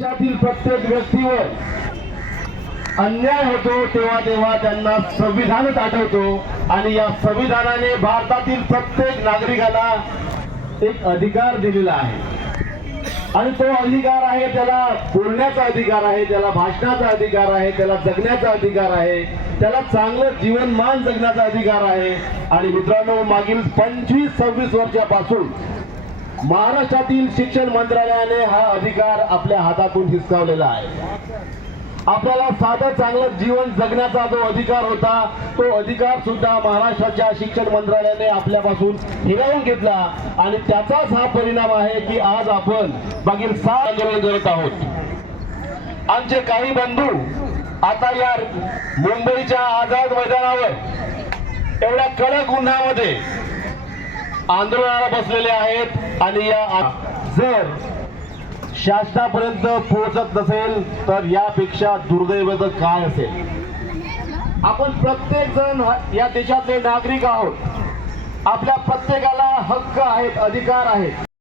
देशातील प्रत्येक व्यक्तीवर अन्याय होतो तेव्हा त्यांना संविधानच आठवतो आणि या संविधानाने भारतातील प्रत्येक नागरिकाला एक अधिकार दिलेला आहे आणि तो अधिकार आहे, त्याला बोलण्याचा अधिकार आहे, त्याला भाषणाचा अधिकार आहे, त्याला जगण्याचा अधिकार आहे, त्याला चांगलं जीवनमान जगण्याचा अधिकार आहे। आणि मित्रांनो, मागील 25-26 वर्षापासून महाराष्ट्रातील शिक्षण मंत्रालयाने हा अधिकार आपल्या हातातून हिसकावलेला आहे। आपल्याला साधं चांगलं जीवन जगण्याचा जो अधिकार होता तो अधिकार सुद्धा महाराष्ट्राच्या शिक्षण मंत्रालयाने आपल्यापासून हिरावून घेतला आणि त्याचाच हा परिणाम आहे की आज आपण मागील 6 आंदोलन करत आहोत। आमचे काही बंधू आता या मुंबईच्या आझाद मैदानावर एवढ्या कडक उन्हामध्ये आंदोलनाला बसलेले आहेत आणि या जर शासनापर्यंत पोहोचत नसेल तर यापेक्षा दुर्दैवाचं काय असेल। आपण प्रत्येक जण या देशातले नागरिक आहोत, आपल्या प्रत्येकाला हक्क आहेत, अधिकार आहेत।